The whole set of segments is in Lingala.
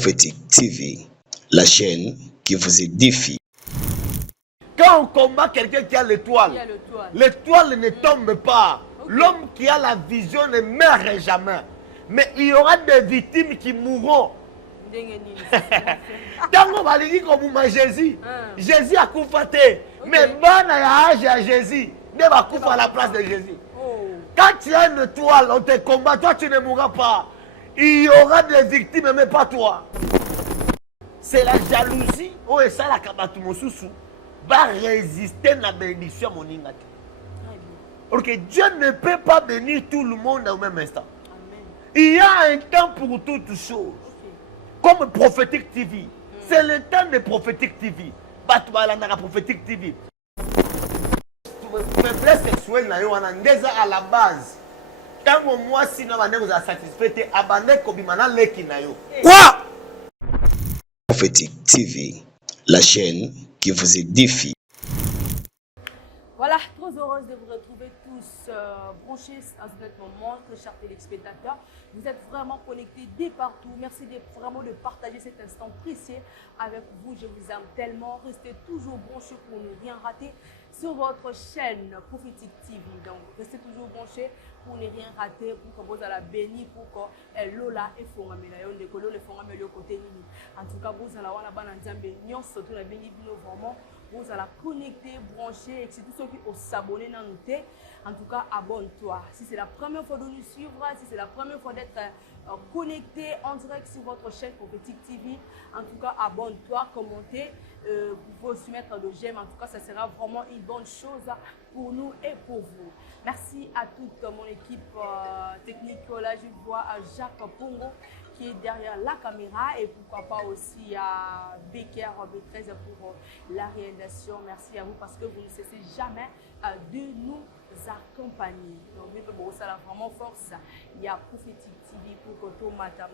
Prophétique TV, la chaîne qui vous édifie. Quand on combat quelqu'un qui a l'étoile, l'étoile ne tombe pas. Okay. L'homme qui a la vision ne meurt jamais. Mais il y aura des victimes qui mourront. Tango balingi komuma Jésus. Jésus a koufaté. Mais bana ya âge à Jésus. Ne va koufa à la place de Jésus. Quand tu as une étoile, on te combat, toi tu ne mourras pas. Il y aura des victimes, mais pas toi. C'est la jalousie. Oh, et ça, la kabatu mosusu va résister à la bénédiction moninga. Ok, Dieu ne peut pas bénir tout le monde au même instant. Amen. Il y a un temps pour toutes choses. Comme Prophétique TV. C'est le temps de Prophétique TV. Batouala na Prophétique TV. Faiblesse sexuelle na yo wana ndeza à la base. Quand moi si na bande vous a satisfait abandé kobimana leki na yo. Quoi? Prophétique TV, la chaîne qui vous édifie. Voilà, trop heureuse de vous retrouver tous branchés à ce moment, très chers téléspectateurs. Vous êtes vraiment connectés de partout. Merci vraiment de partager cet instant précieux avec vous. Je vous aime tellement. Restez toujours branchés pour ne rien rater sur votre chaîne Prophétique TV. Donc, restez toujours branchés pour ne rien rater, pour que vous allez bénir, pour que Lola et Fongamela, les colos, les Fongamela, côté Nini. En tout cas, vous allez avoir la banane Zambé, surtout la béni vraiment. Vous allez connecter, brancher, et surtout ceux qui ont s'abonner dans nous. En tout cas, abonne-toi. Si c'est la première fois de nous suivre, si c'est la première fois d'être connecté en direct sur votre chaîne Prophétique TV, en tout cas, abonne-toi, commentez, vous soumettre de j'aime. En tout cas, ça sera vraiment une bonne chose pour nous et pour vous. Merci à toute mon équipe technique. Là, je vois Jacques Pongo qui est derrière la caméra et pourquoi pas aussi à Becker B13 pour la réalisation. Merci à vous parce que vous ne cessez jamais de nous accompagner. Donc, ça a vraiment force. Il y a Prophétique TV pour que mata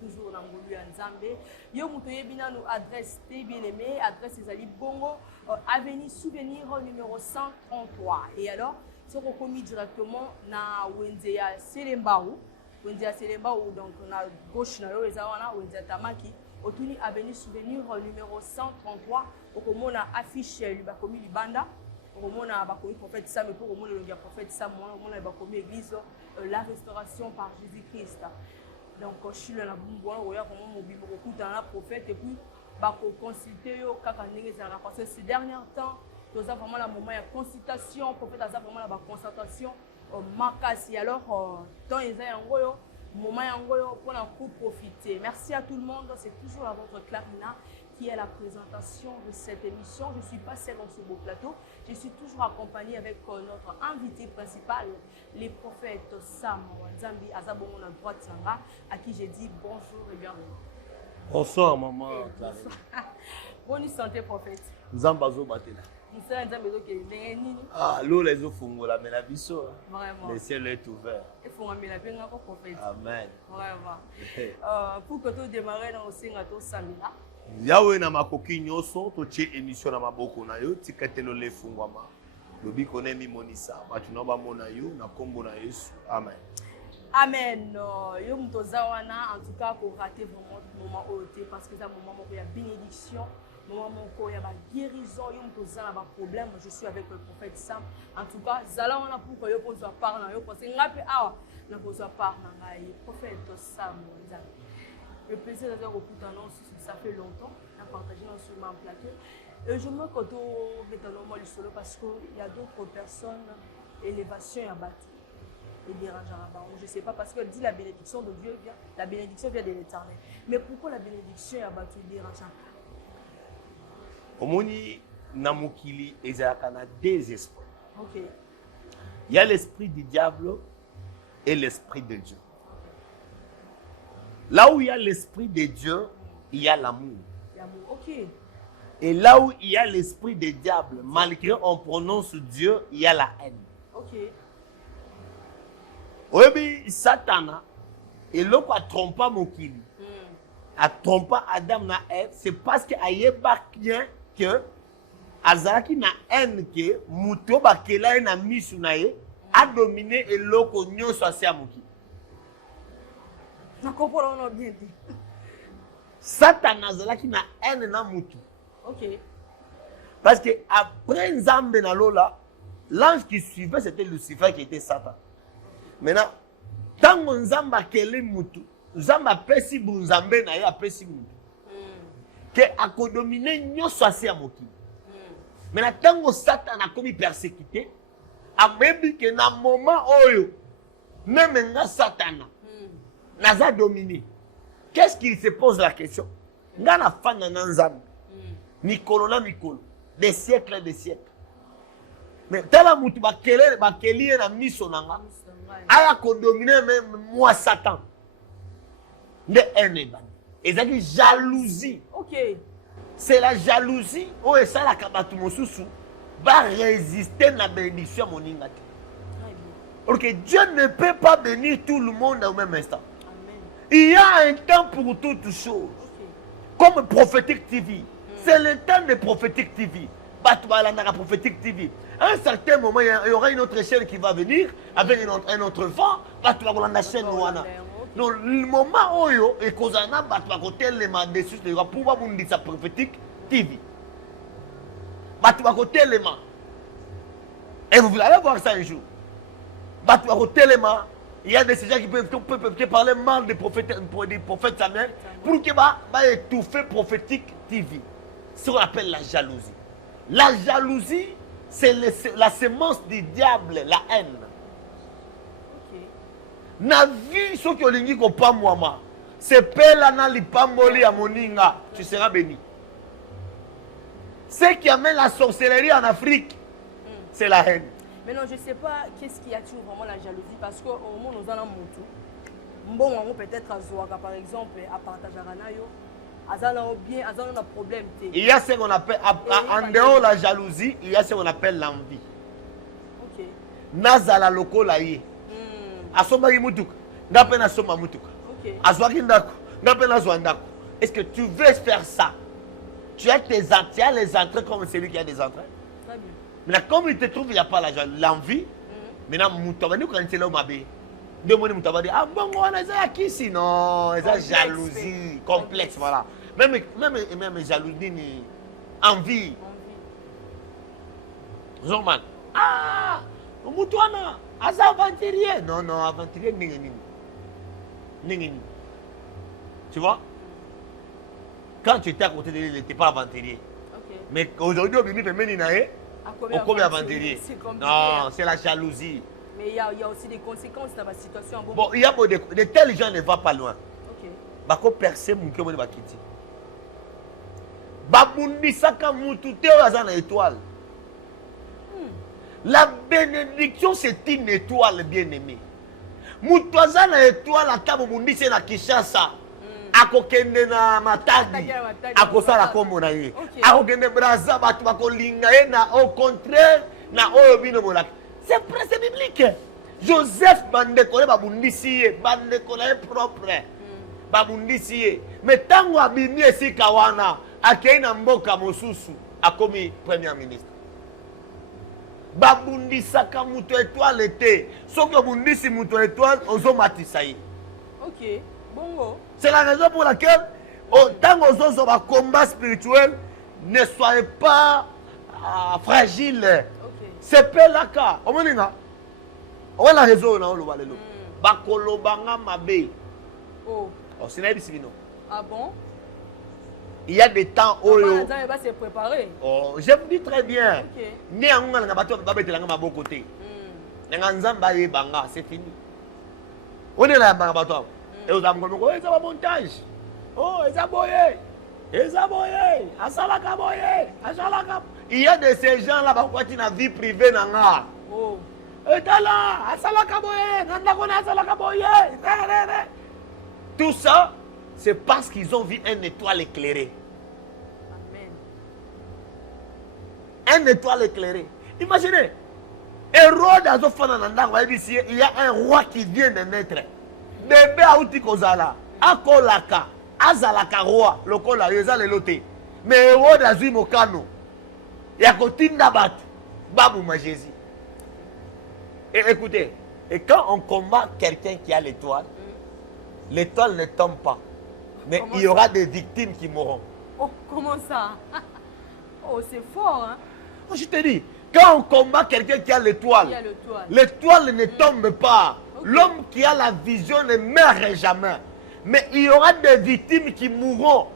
toujours dans le Nzambe. Yo mutoye bina nous adresse bien aimé, adresse Ezali Bongo, avenue Souvenir numéro 133. Et alors, si on commis directement dans Wenzea Selembaou, donc on a gauche na yo ezawana Wenzea Tamaki, otuni avenue Souvenir numéro 133, on a affiche lui commis Libanda. On a bakomi prophète Sam et pour le prophète Sam, on a bakomi église la restauration par Jésus-Christ. Donc je suis là on a comment mobile beaucoup dans la prophète et puis bako consulter yo kaka ndenge za parce que ces derniers temps nous avons vraiment la moment de consultation prophète a vraiment la consultation makasi alors dans les yango moment yango pour la profiter. Merci à tout le monde, c'est toujours à votre Clarina qui est la présentation de cette émission. Je ne suis pas seule dans ce beau plateau. Je suis toujours accompagnée avec notre invité principal, les prophètes Sam Nzambi Azabongo na droite Sanga, à qui j'ai dit bonjour et bienvenue. Bonsoir maman. Bonne santé prophète. Nzambazo batela. Ah, l'eau les eaux fungola mais la biso. Vraiment. Le ciel est ouvert. Et faut amener la bien encore prophète. Amen. Vraiment. Pour que tu démarres dans le Singato Samina. Yahweh na makoki nyoso to tie émission na maboko na yo tikatelo le fungwama lobi konemi monisa batu na ba mona yo na kombo na Yesu. Amen. Amen. Yo mtoza wana en tout cas pour rater vraiment moment oté parce que ça moment où il y a bénédiction, moment où il y a guérison, yo mtoza na ba problème, je suis avec le prophète Sam. En tout cas, zala wana pour que yo pozo parler na yo parce que ngape awa na pozo parler na ngai prophète Sam. Le plaisir d'avoir au annonce, ça fait longtemps, on a partagé sur mon plateau. Je me retrouve solo parce qu'il y a d'autres personnes, élévation et abattu. Et dérangeant. Je ne sais pas, parce que dit la bénédiction de Dieu vient, la bénédiction vient de l'éternel. Mais pourquoi la bénédiction est abattue et dérangeant? Omoni Namukili Ezakana des esprits. Ok. Il y a l'esprit du diable et l'esprit de Dieu. Là où il y a l'esprit de Dieu, il y a l'amour. L'amour, ok. Et là où il y a l'esprit du diable, malgré on prononce Dieu, il y a la haine. Ok. Oui, Satan, et l'autre a trompé Mokili. A trompé Adam na Ève, c'est parce qu'il y a bien que Azaki na haine que Mouto Bakela na Misunaye a dominé et l'autre nyo soit Mokili. Je comprends bien dit. Satan azalaki na haine na mutu. Ok. Parce que après Nzambe na lola, l'ange qui suivait c'était Lucifer qui était Satan. Maintenant, tant que Nzambe akeli mutu, Nzambe apesi bunzambe na ye apesi mutu. Que akodomine nyonso asi ya mokili. Maintenant, tant que Satan a commis persécuté, amebi que na moment oyo, même nga Satan naza dominé. Qu'est-ce qu'il se pose la question? Nga na fana na Nzambe. Mikolo na mikolo. Des siècles et des siècles. Mais tala mutu bakeli na miso nanga. Aya ko dominer même moi Satan. De haine. Et ça dit jalousie. Ok. C'est la jalousie. Oh et ça la kabatu mosusu va résister à la bénédiction moninga. Parce que Dieu ne peut pas bénir tout le monde au même instant. Amen. Il y a un temps pour toutes choses. Ok. Comme Prophétique TV. C'est le temps de Prophétique TV. Batouala Prophétique TV. À un certain moment, il y aura une autre chaîne qui va venir avec un autre vent. Batouala la chaîne Ouana. Donc, le moment où il y a Kozana, Batouala tellement dessus, il y aura pouvoir vous dire ça Prophétique TV. Batouala tellement. Et vous allez voir ça un jour. Batouala tellement. Il y a des gens qui peuvent parler mal des prophètes Samuel pour qu'ils étouffer Prophétique TV. Ce qu'on appelle la jalousie. La jalousie, c'est la semence du diable, la haine. Ok. Na vie, ceux qui ont dit qu'on pas moi, c'est pela na lipamboli à moninga, tu seras béni. Ce qui amène la sorcellerie en Afrique, c'est la haine. Mais non, je ne sais pas qu'est-ce qui attire vraiment la jalousie parce qu'au moment où nous allons monter, bon, peut-être à Zouaka par exemple, à partager à Ranayo. Bien, un problème. Il y a ce qu'on appelle, en dehors de la jalousie, il y a ce qu'on appelle l'envie. Ok. Nazala loko la ye. Asomba mutuka. Ngape na soma mutuka. Ok. Azwaki ndako. Ngape na zwandako. Est-ce que tu veux faire ça? Tu as les entrées comme celui qui a des entrées. Très bien. Mais comme il te trouve, il n'y a pas l'envie. Maintenant, mutuka ni quand c'est là mabe. Demandez mutuka dire ah bon on a ça qui sinon, c'est jalousie complexe voilà. Même jalousie ni envie. Zorman. Ah, mutuana, asa aventurier. Non, aventurier ningeni. Tu vois? Quand tu étais à côté de lui, il n'était pas aventurier. Ok. Mais aujourd'hui, au milieu de Méninae, on commet aventurier. Non, c'est la jalousie. Mais il y a aussi des conséquences dans ma situation. Bon, il y a de tels gens ne vont pas loin. Ok. Bako percer mon cœur, bakiti. Babundi saka mutu te na étoile. La bénédiction c'est une étoile bien-aimée. Mutu na étoile ata bobundi c'est na Kinshasa. Akokende na Matadi. Akosala kombo na ye. Akokende Brazza batu bakolinga ye na au contraire na oyo bino molaka. C'est biblique. Joseph bandekole babundisi ye, bandekole propre. Babundisi ye. Mais tango abimi esika wana, akei na mboka mosusu, akomi premier ministre. Babundisaka muto étoile te. Soki obundisi muto étoile, ozomatisa ye. Ok. Bongo. C'est la raison pour laquelle, tant aux autres combat spirituel, ne soyez pas fragile. C'est pas la cas. On a la raison na olo balelo. Bakolo banga mabe. Oh. C'est là ici non. Ah bon? Il y a des temps où on va se préparer. Oh, je vous dis très bien. OK. Né en nga bato ba betelanga maboko te. Nga nzamba ye banga, c'est fini. On est là banga bato. Et aux amgolo ko eza ba montage. Oh, eza boye. Eza boye. Asalaka boye. Asalaka. Il y a de ces gens là ba kwati na vie privée na nga. Oh. Etala, asalaka boye, nanda kona asalaka boye. Tout ça, c'est parce qu'ils ont vu une étoile éclairée. Amen. Une étoile éclairée. Imaginez, Hérode a il y a un roi qui vient de naître. Bébé Aouti Kozala, Akolaka, Azalaka roi, Lokola, Yezal Elote. Mais Hérode a vu Mokano. Il y a Kotinda Bat, Babouma Jésus. Et écoutez, et quand on combat quelqu'un qui a l'étoile, l'étoile ne tombe pas. Mais il y aura des victimes qui mourront. Oh, comment ça? Oh, c'est fort, hein? Je te dis, quand on combat quelqu'un qui a l'étoile, l'étoile ne tombe pas. L'homme qui a la vision ne meurt jamais. Mais il y aura des victimes qui mourront.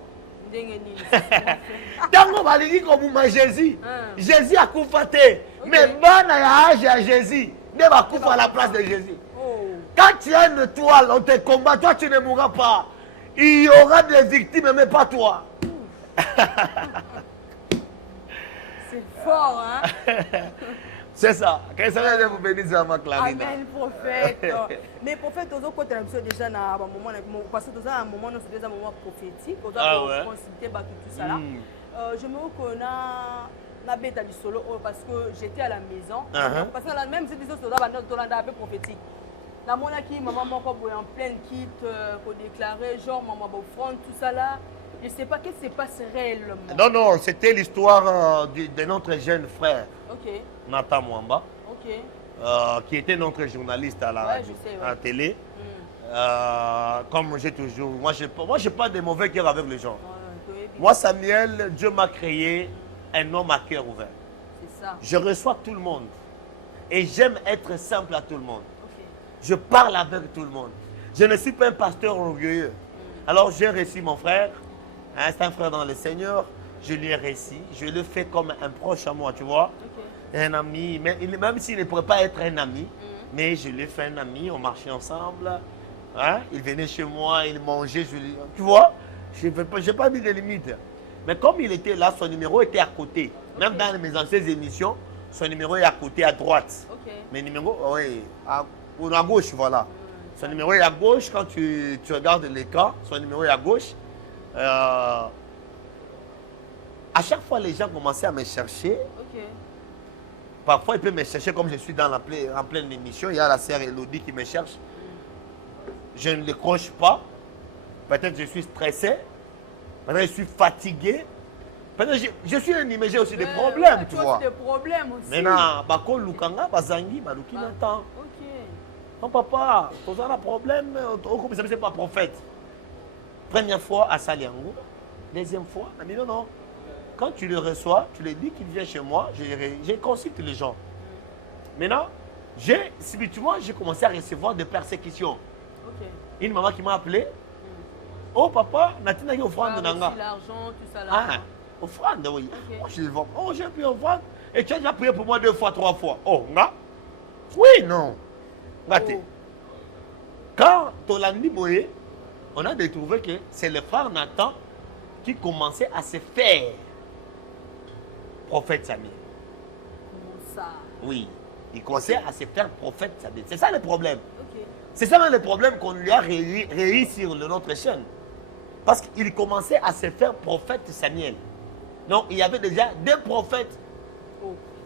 Tant qu'on va dire comme Jésus, Jésus a coupé. Mais bon âge à Jésus, ne va couper à la place de Jésus. Quand tu as une étoile, on te combat, toi tu ne mourras pas. Il y aura des victimes, mais pas toi. C'est fort, hein? C'est ça. Que ça va vous bénir, ma Clarina. Amen, prophète. Mais prophète, aux autres côtés, déjà, parce que dans un moment, c'est déjà un moment prophétique. On doit consulter tout ça là. Je me reconnais na bêta du solo parce que j'étais à la maison. Parce que même si c'est un peu prophétique. La monarchie, maman en pleine kit pour déclarer, genre maman front, tout ça là. Je ne sais pas qu'est-ce qui se passe réellement. Non, non, c'était l'histoire de notre jeune frère, Nathan Mwamba, qui était notre journaliste à la radio, à la télé. Comme j'ai toujours, moi je n'ai pas de mauvais cœur avec les gens. Moi, Samuel, Dieu m'a créé un homme à cœur ouvert. C'est ça. Je reçois tout le monde. Et j'aime être simple à tout le monde. Je parle avec tout le monde. Je ne suis pas un pasteur orgueilleux. Alors j'ai reçu mon frère. C'est un frère dans le Seigneur. Je lui ai reçu. Je le fais comme un proche à moi, tu vois. Un ami. Même s'il ne pourrait pas être un ami. Mais je lui ai fait un ami. On marchait ensemble. Il venait chez moi. Il mangeait. Tu vois. Je n'ai pas mis de limite. Mais comme il était là, son numéro était à côté. Même dans mes anciennes émissions, son numéro est à côté, à droite. Mes numéros, oui, à gauche, voilà. Son numéro est à gauche. Quand tu regardes l'écran, son numéro est à gauche. À chaque fois, les gens commençaient à me chercher. Parfois, ils peuvent me chercher comme je suis en pleine émission. Il y a la sœur Elodie qui me cherche. Je ne décroche pas. Peut-être je suis stressé. Peut-être je suis fatigué. Peut-être je suis animé, j'ai aussi des problèmes, tu vois. Des problèmes aussi. Maintenant, Bako Lukanga, Bazangi, Baluki longtemps. Non, papa, tu as un problème, tu ne pas prophète. Première fois à Saliango, deuxième fois, il dit non. Quand tu le reçois, tu lui dis qu'il vient chez moi, je consulte les gens. Maintenant, spirituellement, j'ai commencé à recevoir des persécutions. Une maman qui m'a appelé. Oh papa, Natina qui offrande nanga. L'argent, tout ça là. Ah, offrande, oui. Oh, je vois. Oh, j'ai pu offrande. Et tu as déjà prié pour moi 2 fois, 3 fois. Oh, nga? Oui, non. Gâté. Quand Tolandi Boye, on a découvert que c'est le frère Nathan qui commençait à se faire prophète Samuel. Comment ça? Oui, il commençait à se faire prophète Samuel. C'est ça le problème. C'est ça le problème qu'on lui a réussi sur notre chaîne. Parce qu'il commençait à se faire prophète Samuel. Donc il y avait déjà 2 prophètes.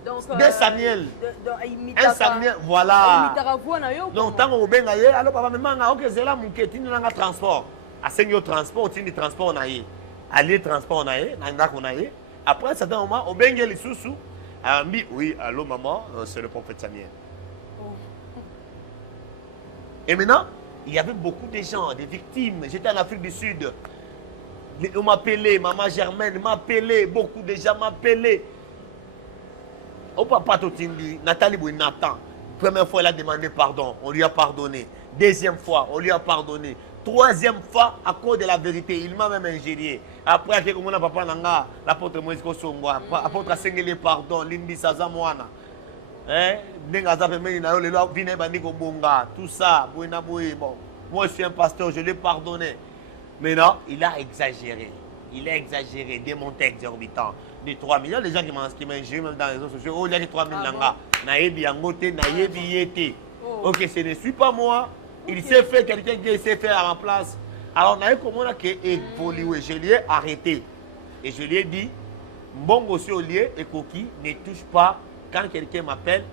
Donc, 2 Samuel. Un Samuel, voilà. Donc tant qu'on a eu, alors papa me ok, c'est là mon qui est transport. À 5 transport, tu transport on a eu. Aller transport on a eu, après ça d'un moment, au Bengue les sous-sous, a dit oui, allô maman, c'est le prophète Samuel. Et maintenant, il y avait beaucoup de gens, des victimes. J'étais en Afrique du Sud. On m'appelait, maman Germaine m'appelait, beaucoup de gens m'appelaient. Oh papa Totindi, Nathalie Bouy Nathan. Première fois, elle a demandé pardon, on lui a pardonné. Deuxième fois, on lui a pardonné. Troisième fois, à cause de la vérité, il m'a même ingénié. Après, comme on a papa Nanga, l'apôtre Moïse Kosongwa, l'apôtre Sengele pardon, Limbi Sazamoana. Tout ça, bon, moi je suis un pasteur, je l'ai pardonné. Maintenant, il a exagéré. Il a exagéré, des montants exorbitants. De 3 millions, les gens qui m'ingèrent même dans les réseaux sociaux, oh, il y a 3 000 nanga. Naïbi Angote, Naïbi Yete. Ok, ce ne suis pas moi. Il s'est fait quelqu'un qui s'est fait à ma place. Alors, Naïbi, comment on a évolué? Je lui ai arrêté. Et je lui ai dit, Mbongo Siolier et Koki ne touche pas. Quand quelqu'un m'appelle,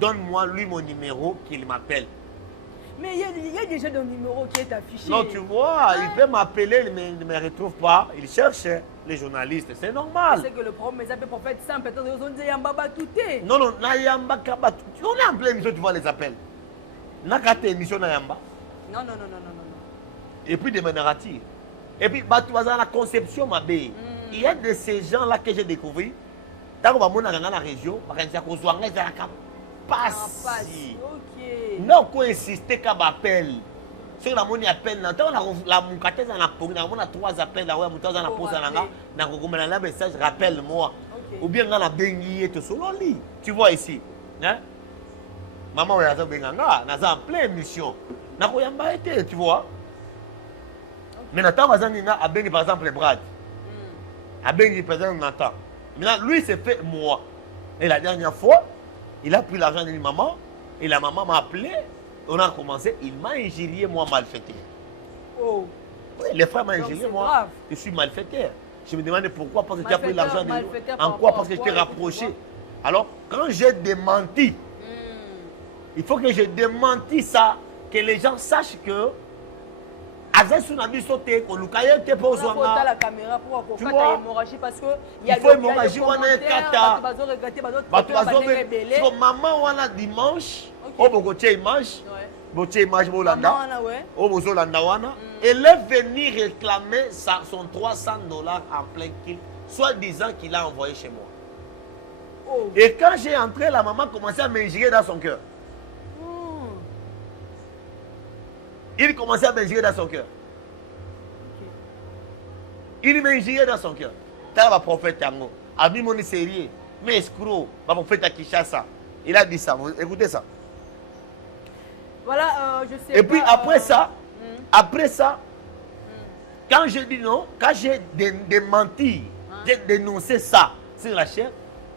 donne-moi lui mon numéro qu'il m'appelle. Mais il y a déjà un numéro qui est affiché. Non, tu vois, il peut m'appeler, il ne me retrouve pas. Il cherche les journalistes, c'est normal. C'est que le problème, mais ça peut pas faire simple. Peut-être qu'ils ont dit Yamba Touté. Non, non, Nayamba Kaba. On est en pleine émission, tu vois les appels. Nakate émission Nayamba. Non. Et puis des Menarati. Et puis, dans la conception, il y a de ces gens-là que j'ai découvert. Tant qu'on va dans la région, on va dire qu'on doit passe. Non, qu'on insiste qu'on appelle. Si on a mon appel, la moukate on a 3 appels, la moukate on a posé un message, rappelle-moi. Ou bien on a béni et tout ça. Tu vois ici. Hein? Maman, on a en pleine mission. Tu vois. Mais Nathan, par exemple, les brades. A béni, par exemple, Nathan. Maintenant, lui, c'est fait moi. Et la dernière fois, il a pris l'argent de maman. Et la maman m'a appelé. On a commencé. Il m'a injurié, moi, malfaiteur. Oh. Oui, les frères m'ont injurié, moi. Grave. Je suis malfaiteur. Je me demandais pourquoi. Parce que tu as pris l'argent de maman. En quoi? Parce que je t'ai rapproché. Alors, quand j'ai démenti, il faut que je démentis ça. Que les gens sachent que. Avec son ami sauté, qu'on te pose la caméra pour hémorragie parce que il faut hémorragie, on a un kata. Maman, on a dimanche, on a image, elle est venue réclamer son $300 en plein kill, soit disant qu'il a envoyé chez moi. Et quand j'ai entré, la maman commençait à m'injurer dans son cœur. Il commençait à m'injurer dans son cœur. Il m'injurait dans son cœur. T'as le prophète Tango. Ami mon sérieux. Mais escroc. Le prophète à Kinshasa. Il a dit ça. Écoutez ça. Voilà, je sais. Et puis après ça, quand je dis non, quand j'ai démenti, j'ai dénoncé ça sur la chaîne,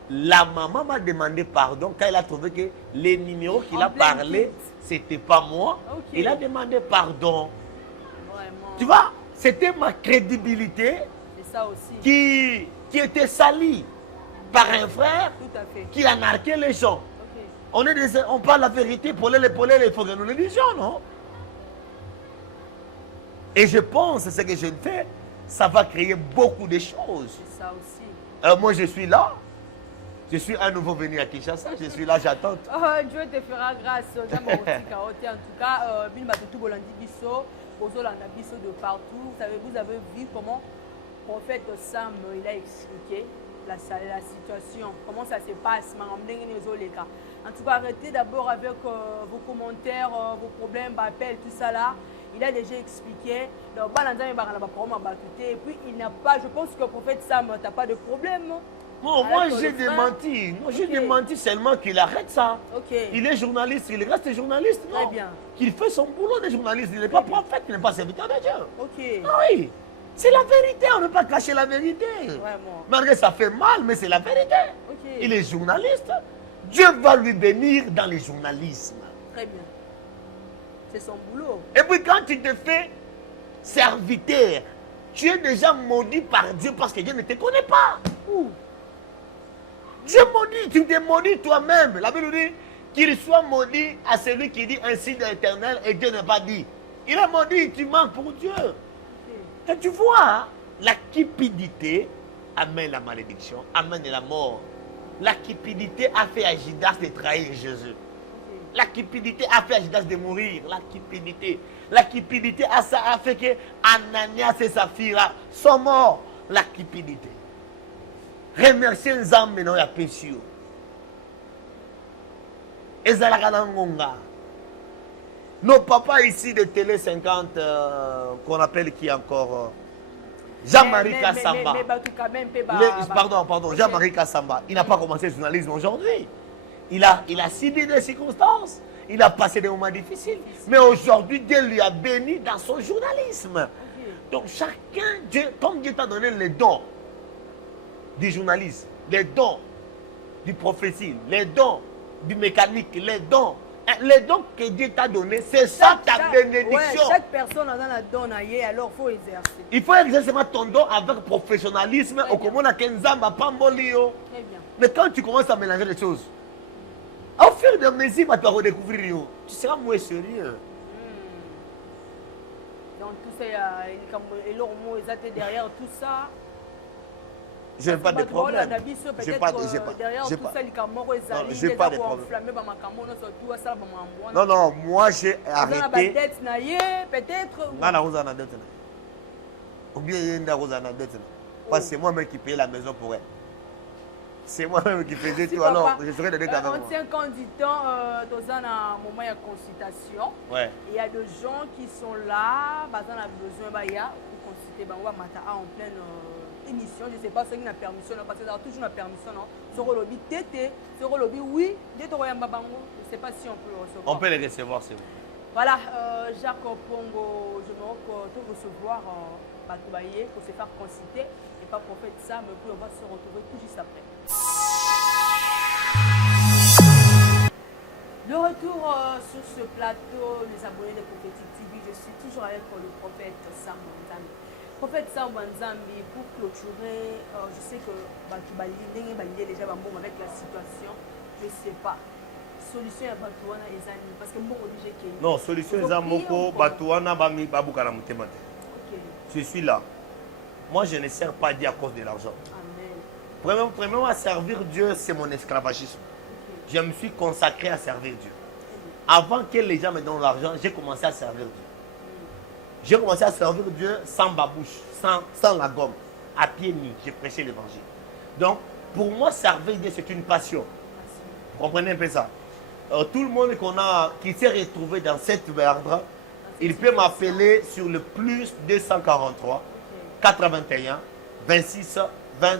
la maman m'a demandé pardon quand elle a trouvé que les numéros qu'il a parlé, c'était pas moi. Il a demandé pardon. Vraiment. Tu vois, c'était ma crédibilité ça aussi. Qui était salie par un frère qui a narqué les gens. On parle la vérité, pour les il faut que nous le disions, non? Et je pense que ce que je fais, ça va créer beaucoup de choses. C'est ça aussi. Moi, je suis là. Je suis un nouveau venu à Kinshasa. Je suis là, j'attends. Dieu te fera grâce. En tout cas, de partout. Vous avez vu comment le prophète Sam il a expliqué la situation, comment ça se passe. En tout cas, arrêtez d'abord avec vos commentaires, vos problèmes, appels, tout ça là. Il a déjà expliqué. Donc, et puis, il n'a pas, je pense que le prophète Sam n'a pas de problème. Non, moi j'ai démenti. Moi j'ai démenti seulement qu'il arrête ça. Il est journaliste, il reste journaliste. Non. Très bien. Qu'il fait son boulot de journaliste. Il n'est pas prophète, il n'est pas serviteur de Dieu. Ah oui. C'est la vérité, on ne peut pas cacher la vérité. Vraiment. Malgré ça fait mal, mais c'est la vérité. Il est journaliste. Dieu va lui bénir dans le journalisme. Très bien. C'est son boulot. Et puis quand tu te fais serviteur, tu es déjà maudit par Dieu parce que Dieu ne te connaît pas. Dieu maudit, tu te maudis toi-même. La Bible dit qu'il soit maudit à celui qui dit ainsi de l'Éternel et Dieu n'a pas dit. Il est maudit, tu manques pour Dieu. Et tu vois, hein, la cupidité amène la malédiction, amène la mort. La cupidité a fait à Judas de trahir Jésus. La cupidité a fait à Judas de mourir. La cupidité. La cupidité a fait que Ananias et Saphira sont morts. La cupidité. Remerciez les âmes maintenant, il y a péché. Et nos papas ici de Télé 50, qu'on appelle qui encore Jean-Marie Kassamba. Pardon, Jean-Marie Kassamba. Il n'a pas commencé le journalisme aujourd'hui. Il a subi des circonstances. Il a passé des moments difficiles. Mais aujourd'hui, Dieu lui a béni dans son journalisme. Donc chacun, comme Dieu t'a donné les dons du journalisme, les dons du prophétie, les dons du mécanique, les dons que Dieu t'a donné, c'est ça ta bénédiction. Chaque personne a la don, alors il faut exercer. Il faut exercer ton don avec professionnalisme. Mais quand tu commences à mélanger les choses, au fur et à mesure, tu vas redécouvrir. Tu seras moins sérieux. Donc tout ça, derrière tout ça. Je n'ai pas de problème. Je n'ai pas de problème. Non, moi j'ai arrêté. Ou bien il y a une date. Parce que c'est moi-même qui payais la maison pour elle. C'est moi-même qui faisais tout. Alors, je serais donné quand même. On tient compte du temps, dans un moment de consultation. Ouais. Il y a des gens qui sont là, bah, on a besoin pour consulter, bah, on va mettre en pleine émission. Je ne sais pas si on a permission, parce que toujours la permission. Sur le lobby, tété, sur le lobby, oui. Je ne sais pas si on peut le recevoir. On peut les recevoir, c'est bon. Voilà, Jacques Pongo, je me retrouve recevoir Batoubaye pour se faire consulter. Et pas prophète ça, mais puis on va se retrouver tout juste après. De retour sur ce plateau, les abonnés de Prophétique TV, je suis toujours avec le prophète Sam Wanzambi. Prophète Sam Wanzambi, pour clôturer, je sais que Batoubaye est déjà bon avec la situation, je ne sais pas. Solution à Batouana et Zani, parce que moi, je dis que... Non, solution à Moko, Batouana, Babouka, je suis là. Moi, je ne sers pas Dieu à cause de l'argent. Premièrement, à servir Dieu, c'est mon esclavagisme. Je me suis consacré à servir Dieu. Avant que les gens me donnent l'argent, j'ai commencé à servir Dieu. J'ai commencé à servir Dieu sans babouche, sans la gomme, à pied nu. J'ai prêché l'évangile. Donc, pour moi, servir Dieu, c'est une passion. Vous comprenez un peu ça? Tout le monde qui s'est retrouvé dans cette merde, il peut m'appeler sur le plus 243 81 26 20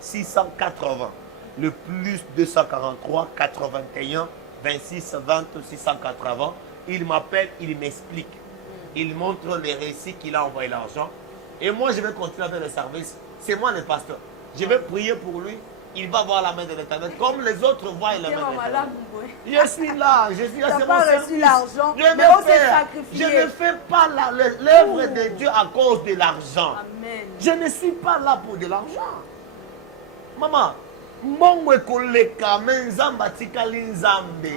680. Le plus 243 81 26 20 680. Il m'appelle, il m'explique. Il montre les récits qu'il a envoyé l'argent. Et moi, je vais continuer à faire le service. C'est moi le pasteur. Je vais prier pour lui. Il va voir la main de l'Éternel. Comme les autres voient la main de l'Éternel. Je suis là. Je suis là. C'est mon service. Je ne fais pas l'œuvre de Dieu à cause de l'argent. Je ne suis pas là pour de l'argent. Maman, mbongo ekoleka me nzambe atikali nzambe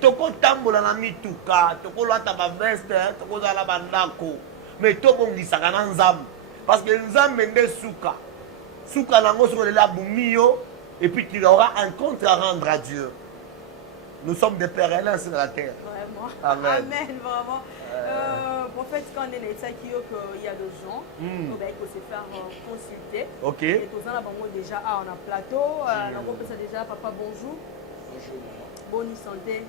tokotambola na mituka tokolata baveste tokozala bandako me tobongisaka na nzambe parce que nzambe nde suka nango soki olela abumi yo et puis tu auras un compte à rendre à Dieu. Nous sommes des pèlerins sur la terre. Vraiment. Amen. Amen, vraiment. Prophète, quand on est là, il y a des gens il faut se faire consulter. Ok. Et tous on déjà on a plateau. On peut ça déjà, papa, bonjour. Bonjour, maman. Bonne santé.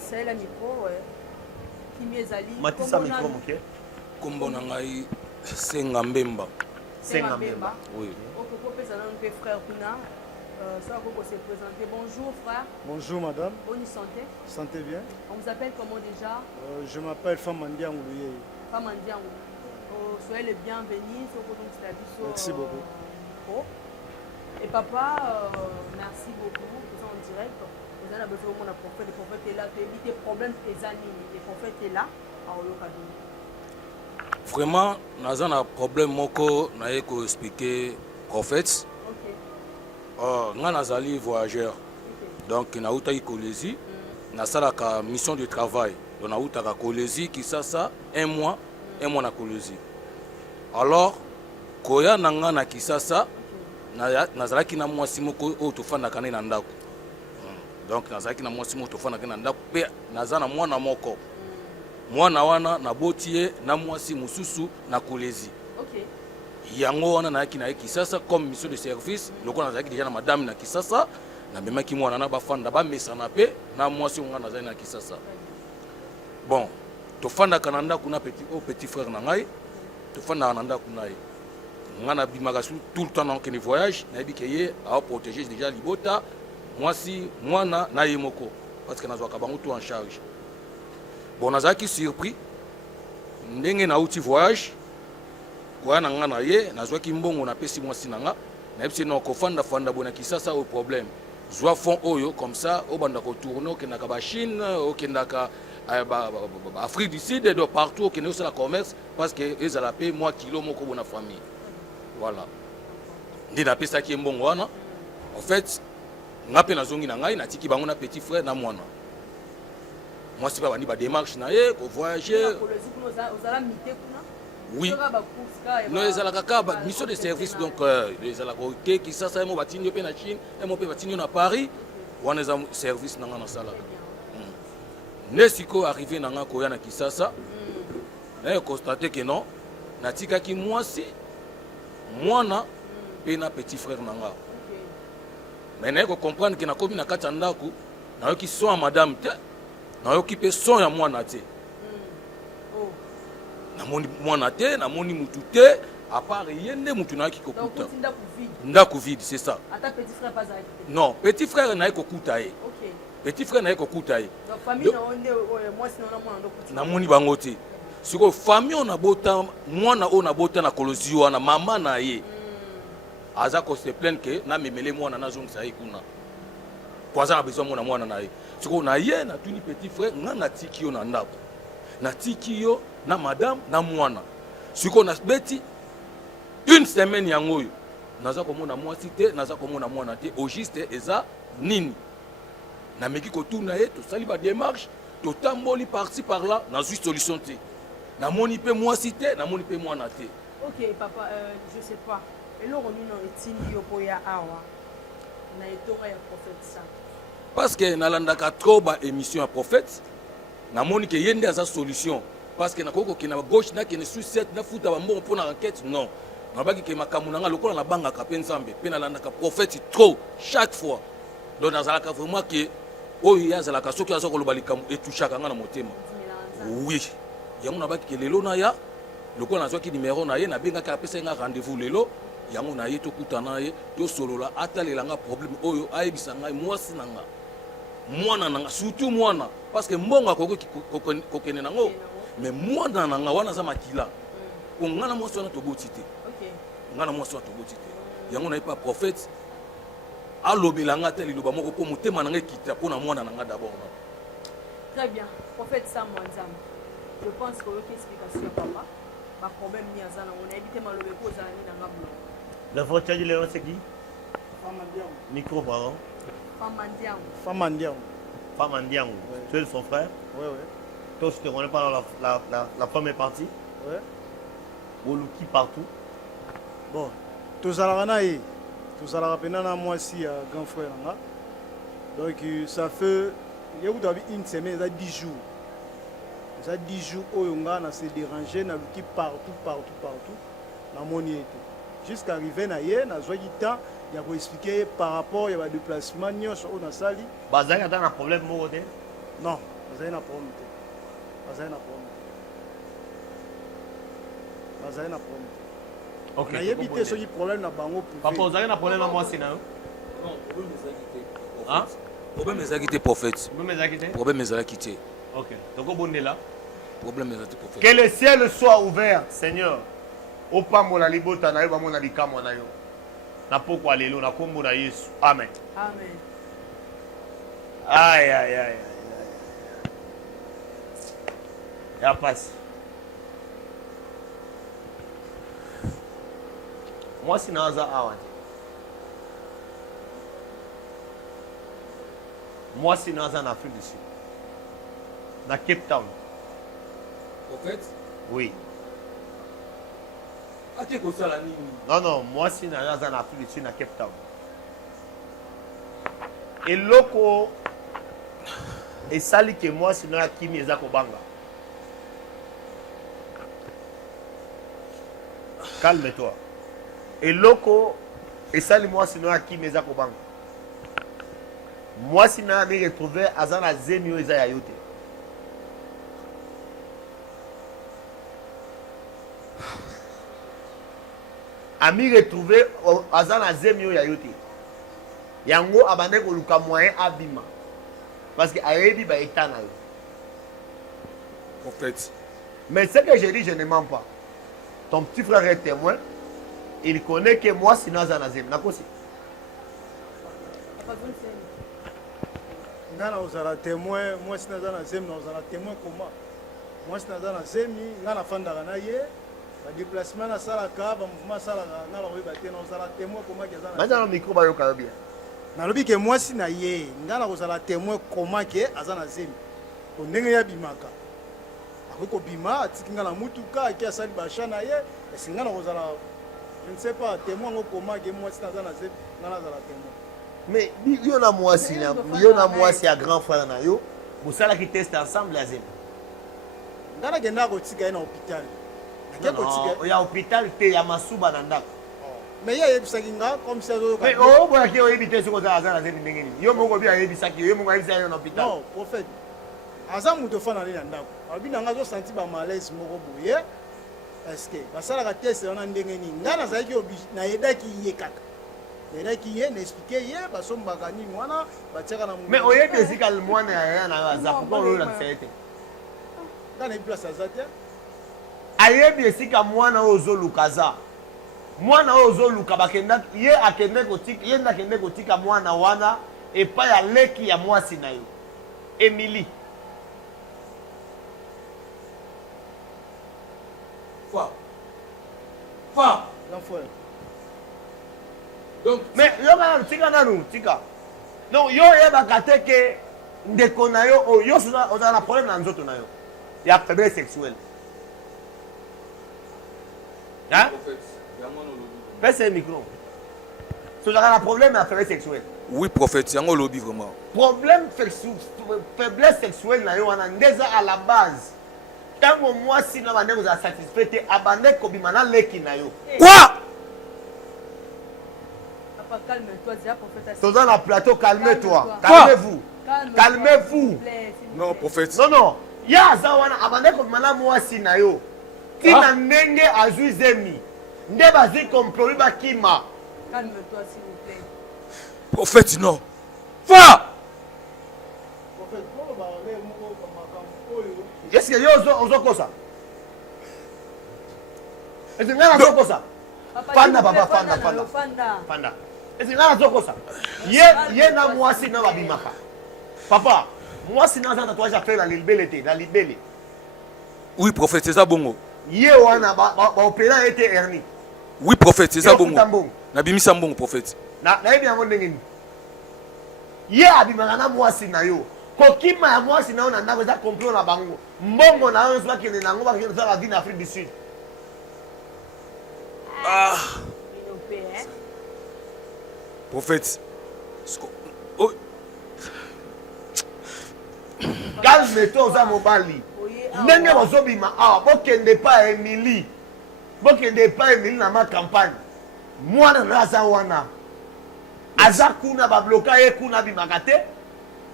C'est le micro, ouais. Kimi Ezali. Matissa micro, ok. Kombo nangai Senga Mbemba. Senga Mbemba. Oui. On peut ça un frère Kuna. Ça va se présenter. Bonjour frère. Bonjour madame. Bonne santé. Santé bien. On vous appelle comment déjà? Je m'appelle Famandi Angoulouye. Famandi Angoulouye. Soyez les bienvenus. Merci beaucoup. Et papa, merci beaucoup. Nous sommes en direct. Vous avez besoin de mon prophète. Le prophète est là. Les problèmes des animés. Le prophète est là. Vraiment, nous avons un problème moko na eko expliquer prophète. Nga nazali voyageur. Donc nautaki Kolezi, nasalaka mission de travail. Donc nautaka Kolezi Kisasa un mois na Kolezi. Alors koya nanga na Kisasa nazalaki na mwasi moko o tofandaka na ndako. Donc nazalaki na mwasi moko tofandaka na ndako pe nazana mwana moko. Mwana wana na botie na mwasi mususu na Kolezi. OK. Yango wana na Kisasa comme mission de service, loko nazalaki déjà na madame na Kisasa, na memaki mwana na bafanda ba mesana pe na mwasi nga nazali na Kisasa. Bon, to fanda kananda kuna petit frère na ngai, to fanda kananda kuna ye. Nga na bimaka tout le temps dans le voyage, na bikeye a protéger déjà libota, mwasi mwana na ye moko parce que nazwaka bango tout en charge. Bon, nazalaki surpris ndenge na uti voyage. Kwa nanga na ye nazwaki mbongo na pesi mwasi nanga na yebisi na kofanda fanda bona Kisasa au problème zwa fond oyo comme ça au banda ko tourner au kendaka ba Chine au kendaka Afrique du Sud et de partout au kendaka la commerce parce que ils ala payer moi kilo moko bona famille. Voilà. Ndi na pesa ki mbongo wana en fait ngape na zongi na ngai na tiki bango na petit frère na mwana. Moi c'est pas bandi ba démarche na ye ko voyager. Oui. Non, ils ont la mission de service, donc ils ont la qui ça, ils ont bâti en Chine, ils ont bâti en Paris, ils ont un service dans la salle. Nesiko arrivé dans la Kisasa, ils ont constaté que non, natikaki mwasi mwana pe na petit frère nanga mais naye ko comprendre que nakomi na kati ya ndako nayoki son ya madame te nayoki pe son ya mwana te namoni mwana te namoni mutu te à part ye nde mutu nayoki kokuta ndako vide c'est ça non petit frère naye kokuta ye petit frère naye kokuta ye namoni bango te siko famille on abota mwana on abota na kolozi wana mama na ye aza ko se plaindre que na memele mwana na zongisa ye kuna kwaza na besoin mwana na ye siko na ye na tuni petit frère nga na tiki yo na ndako na tiki yo na madame na mwana siko na beti une semaine yango yo naza komona mwasi te naza komona mwana te au juste eza nini na meki kotuna ye tosali ba démarche totamboli parti par là na zui solution te namoni pe mwasi te namoni pe mwana te. Ok papa, je sais pas eloko nini etindi yo po ya awa na etonga ya prophète ça parce que nalandaka trop ba émission ya prophète namoni ke yende aza solution parce que nakoko kina gauche na kene suicide na futa ba mbongo pona enquête non nabaki ke makamu nanga lokola na bangaka pe nzambe pe nalandaka prophète trop chaque fois donc nazalaka vraiment que oyo yazalaka soki aza koloba likambo etushaka nga na motema oui yango nabaki ke lelo na ya lokola nazwaki numéro na ye nabengaki apesa nga rendez-vous lelo yango na ye tokutana ye tosolola atalelanga problème oyo ayebisa ngai mwasi nanga mwana nanga surtout mwana parce que mbongo akoki kokene nango mais mwana nanga wana za makila po ngana mwasi wana toboti te ngana mwasi wana toboti te yango na ye pa prophète alobelanga te liloba moko po motema nanga ekita mpona mwana nanga d'abord. Très bien, prophète Sam Wanzam, je pense que votre explication papa ma problème ni azana on a évité malobe ko zani na ngablo. Le vote de Léon c'est qui? Micro pardon. Femme Andiang. Tu es son frère? Oui. Toi tu te connais pas la femme est partie? Oui. Boluki partout. Bon, tous à la moi aussi grand frère là. Donc ça fait il y a une semaine, ça 10 jours. Ça 10 jours où on a se dérangé, na luki partout na moni était. Jusqu'à arriver na hier, na joie du temps, il y a pour expliquer par rapport il y a des déplacements nyos on a sali. Bazan a un problème mo côté? Non, bazan a problème. Bazan a problème. OK. Il y a évité ce problème na bango pour. Papa, vous avez un problème à moi c'est non? Non, problème des acquités. Hein? Problème des acquités prophète. Problème des acquités. OK. Donc on est là. Problème des acquités prophète. Que le ciel soit ouvert, Seigneur. Opambo na libota na yo ba mona likamo na yo. Na pokwa lelo na kombo na Yesu. Amen. Amen. Aïe. Ya passe. Moi si naza awa. Moi si naza en Afrique du Sud. Na Cape Town. Prophète? Oui. Ati ko sala nini? Non, moi si naza en Afrique du Sud na Cape Town. Et loko et sali que moi si na kimi eza ko banga. Calme-toi. Et loko et sali moi si na kimi eza ko banga. Moi si na me retrouver azana zemio eza ya yote. Ami retrouvé azana zemio ya yote. Yango abande ko luka moyen abima. Parce que ayebi ba etana yo. Prophète. Mais ce que je dis, je ne mens pas. Ton petit frère est témoin. Il connaît que moi, si naza na zem. Nakosi. Ngana ozala témoin, moi si naza na zem, na ozala témoin comment? Moi si naza na zemi, ngana fandaka na ye. Ba déplacement na sala ka, ba mouvement sala na la oyeba te na ozala témoin comment que azana. Maintenant le micro ba yo ka bien. Na lobi ke moi si na ye, ngana ozala témoin comment que azana zemi. To ndenge ya bimaka. Akoko bima atiki ngana mutuka ki asali ba chana ye, est ngana ozala je ne sais pas témoin comment que moi si naza na zemi, ngana ozala témoin. Mais yo na moi si a grand frère na yo, vous sala ki test ensemble la zem. Ngana kenda ko tika na hôpital. Il y a hôpital, il y a Masuba Nanda. Mais il y a des gens comme ça. Mais oh, vous avez évité ce que vous avez dit. Yo moko bi ayebi saki, yo moko ayebi en hôpital. Non, prophète. Aza muto fana ali na ndako. Abi na ngazo senti ba malaise moko boye. Est-ce que basala ka test wana ndenge nini? Ngana zaki obi na yedaki ye kaka. Yedaki ye na expliquer ye basombaka nini wana batiaka na mu. Mais oyebi esika le mwana ya na aza pourquoi on l'a fait? Ngana place azate. Ayebi esika mwana ozolukaza. Mwana ozoluka bakenda ye akende kotika ye ndakende kotika mwana wana epa ya leki ya mwasi na yo. Emily. Fa. Donc, mais yo kana tika nanu tika. Non yo ye bakate ke ndeko na yo yo oza na problème na nzoto na yo. Ya faiblesse sexuelle. Hein? Fais micro. Tu as un problème à faiblesse sexuelle. Oui, prophète, c'est un lobby vraiment. Problème faiblesse sexuelle, on a déjà à la base. Quand moi, si nous avons satisfait, abandonné Kobimana Leki Nayo. Quoi? Papa, calme-toi, déjà, prophète. Tous dans le plateau, calmez-toi. Calmez-vous. Calmez-vous. Non, prophète. Non, non. Il y a Zawana, abandonné Kobimana Mwasi Nayo. Qui n'a nenge à Juizemi. Ndebazi compromis Bakima. Calme-toi, s'il vous plaît. Prophète, non. Fa! Est-ce que vous avez ça? Est-ce que vous avez ça? Fanda, papa, fanda. Est-ce que vous avez ça? Yé na moi si na babimaka. Papa, moi si na tatouage à faire la libellé. Oui, prophète, c'est ça bongo. Yé wana ba opéra était hernie. Oui, prophète, c'est ça bongo. Nabimi sambongo, prophète. Na yebi yango ndenge ni. Yé abimaka na moi si na yo. Kokima ya moi si na ona ndako za complot na bango. Mbongo na yo soki ne nango ba kende za la vie en Afrique du Sud. Ah. Prophète. Oh. Calme-toi za mobali. Ndenge bozobima ah bokende pa Emily. Bokende pa Emily na ma campagne. Mwana raza wana. Azakuna ba bloka ye kuna bimaka te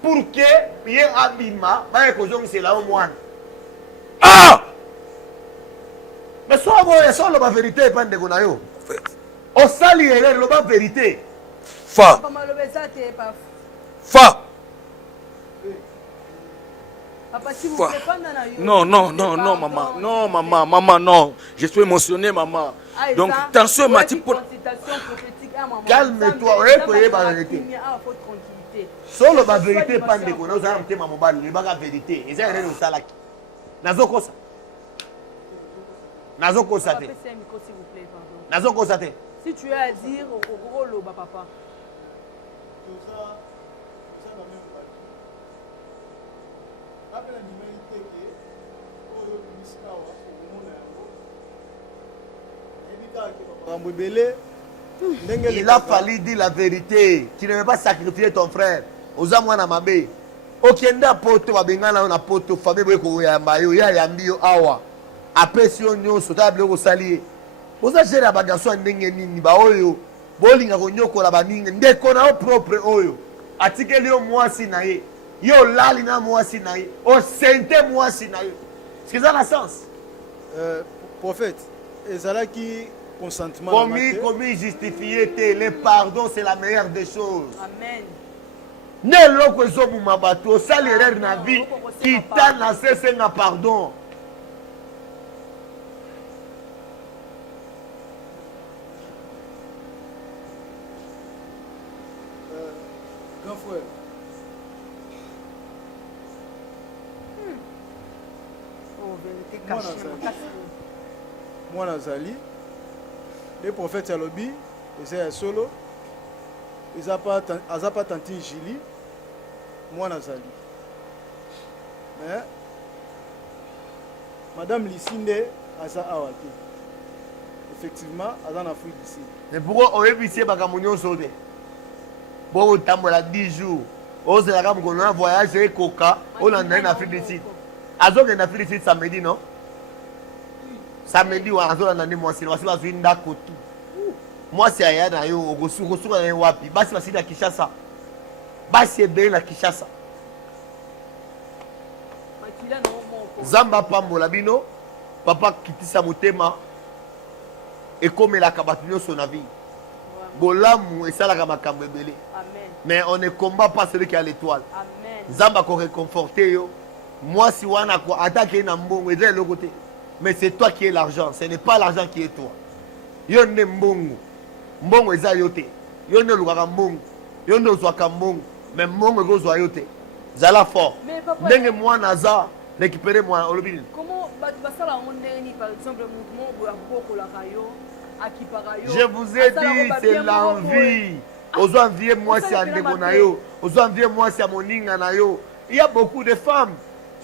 pour que ye abima ba ekozong c'est là au mwana. Ah! Mais soit bon et soit la vérité pas ndeko na yo. O sali erreur lo ba vérité. Fa. Fa. Papa, si vous plaît, non, maman, non. Je suis émotionné, maman. Donc, tension m'a dit pour... Calme-toi, la vérité. Solo la vérité, pas de qu'on a un thème à mobile, il n'y a pas de vérité. Et ça, il y a un salaki. Nazo ça. Nazo ça. Nazo ça. Si tu as à dire, au gros loba, papa. Il a fallu dire la vérité. Tu ne veux pas sacrifier ton frère. Ozamwana mabe. Okenda poto babengana na poto famille beko ya mbayo ya yambio awa. Apesio nyoso table ko salier. Oza gera bagaso ndenge nini ba oyo. Bolinga ko nyokola baninga ndeko na propre oyo. Atikeli yo mwasi na ye. Yo lali na mwasi na ye. O sente mwasi na ye. C'est ça la sens. Prophète, ezala qui consentement. Commis justifier le pardon c'est la meilleure des choses. Amen. Ne loko ezomu mabato sali erreur na vie kita na cesse na pardon. Grand frère. Oh, vérité cachée. Moi Nazali, les prophètes Alobi, ils solo, ils n'ont pas tenté Gili, moi Nazali. Mais Madame Lissinde Asa Awaki, effectivement, elle est en Afrique d'ici. Mais pourquoi on est ici à Kamounion Sode? Bon, on a 10 jours. On s'est là, voyage et coca, on a en Afrique d'ici. Azok en Afrique d'ici samedi, non? samedi wana azolanda nde mwasi na basi bazwi ndako tu mwasi aya na yo okosunga na ye wapi basi basili na Kinshasa basi ebele na Kinshasa Nzambe apambola bino papa kitisa motema ekomelaka bato nyonso na vie bolamu esalaka makambo ebele mais on ne combat pas celui qui a l'étoile Nzambe akoreconforte yo mwasi wana atake na mbongo eza eloko te mais c'est toi qui es l'argent ce n'est pas l'argent qui est toi yo nde mbongo eza yo te yo nde olukaka mbongo yo nde ozwaka mbongo mais mbongo ekozwa yo te zala fort ndenge mwana aza récupérer mwana olobi nini basala yango ndenge nini par exemple mouvement boya kokolaka yo akipaka yo je vous ai dit c'est l'envie ozwa envie mwasi ya ndeko na yo ozwa envie mwasi ya moninga na yo il y a beaucoup de femmes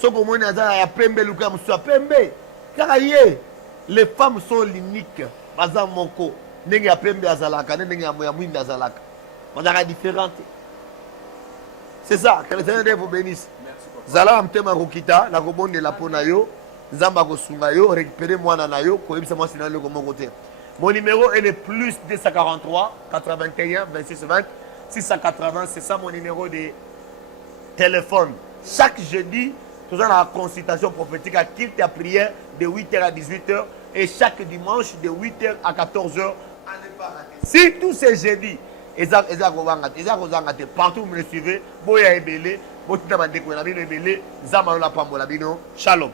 soki omoni aza ya pembe luka ya mosusu ya pembe kaka ye les femmes sont l'unique baza moko ndenge ya pembe azalaka ndenge ya mwindi azalaka bazalaka différente c'est ça que le Seigneur vous bénisse zala mtema kokita na kobondela pona yo Nzamba kosunga yo récupérer mwana na yo koyebisa mwasi na leko moko te. Mon numéro est le plus 243 81 26 20 680. C'est ça mon numéro de téléphone. Chaque jeudi, nous avons la consultation prophétique à culte à prière de 8h à 18h et chaque dimanche de 8h à 14h. Si tous ces jeudis, partout où vous me suivez, boya ebele, botina bandeko na bino ebele, nzamba la pambola bino. Shalom.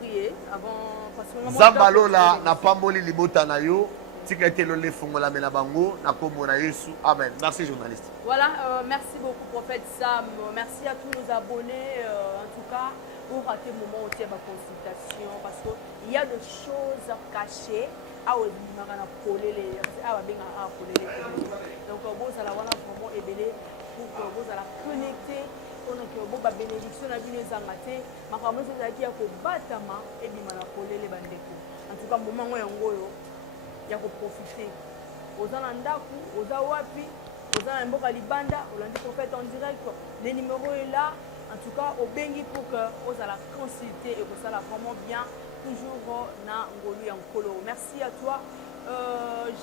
Prier avant Nzamba lola na pamboli libota na yo, tika telo le fungola mena bango na kombo na Yesu. Amen. Merci journaliste. Voilà, merci beaucoup prophète Sam. Merci à tous nos abonnés en tout cas pour rater le moment où tu as ma consultation parce que il y a des choses cachées. Donc vous allez avoir vraiment ébélé pour que vous allez connecter. On a que vous bénédiction à bien zangaté. Ma femme vous a dit à batama et bien la coller les bandeko. En tout cas moment où yangoyo, il y a que profiter. Aux alandaku, aux awapi, aux alamboka libanda, aux lundi prophète en direct. Les numéros est là. En tout cas au bengi pour que vous allez consulter et que ça la vraiment bien. Toujours na ngolu yankolo. Merci à toi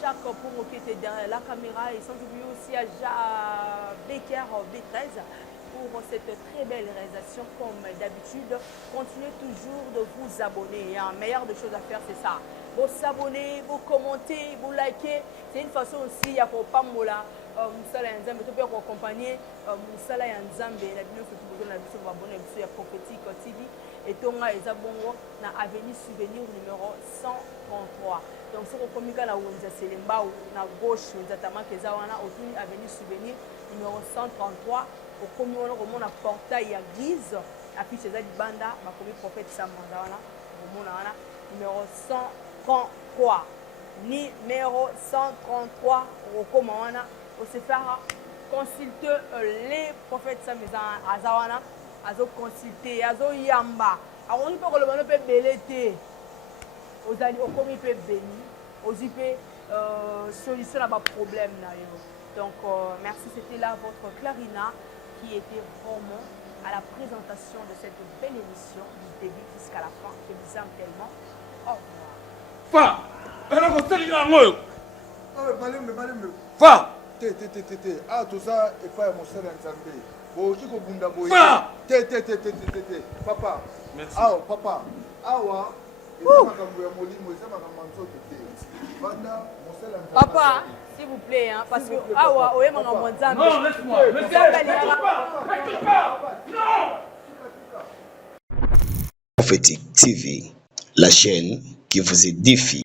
Jacques pour qui était derrière la caméra et sans oublier aussi à Becker B13 pour cette très belle réalisation comme d'habitude. Continuez toujours de vous abonner. Il y a un meilleur de choses à faire, c'est ça. Vous s'abonner, vous commenter, vous liker. C'est une façon aussi, il y a pas mola. Musala ya Nzambe, tout pour accompagner Musala ya Nzambe, la vidéo que vous avez sur abonner à Prophétique TV. Et Tonga et Zabongo na avenue Souvenir numéro 133. Donc ce qu'on communique à la Wunza Selembao na gauche Wunza Tamake Zawana autour avenue Souvenir numéro 133. Au communique on a portail à guise affiche za Banda ma commis prophète Samandawana numéro 133. Numéro 133 au commandant au se faire consulter les prophètes Samizan Azawana. Azo consulter, azo yamba. Alors on peut que le monde peut belleter. Aux alliés, au commis peut béni. Aux IP solution à problème là. Donc merci, c'était là votre Clarina qui était vraiment à la présentation de cette belle émission du début jusqu'à la fin. Je vous aime tellement. Au revoir. Fa. Ah tout ça et pas mon seul Nzambe. Papa. Merci. Ah, papa. Awa. Papa, s'il vous plaît, hein, parce que Awa, oui, mon amour, non, laisse-moi. Non. Prophétique TV, la chaîne qui vous édifie.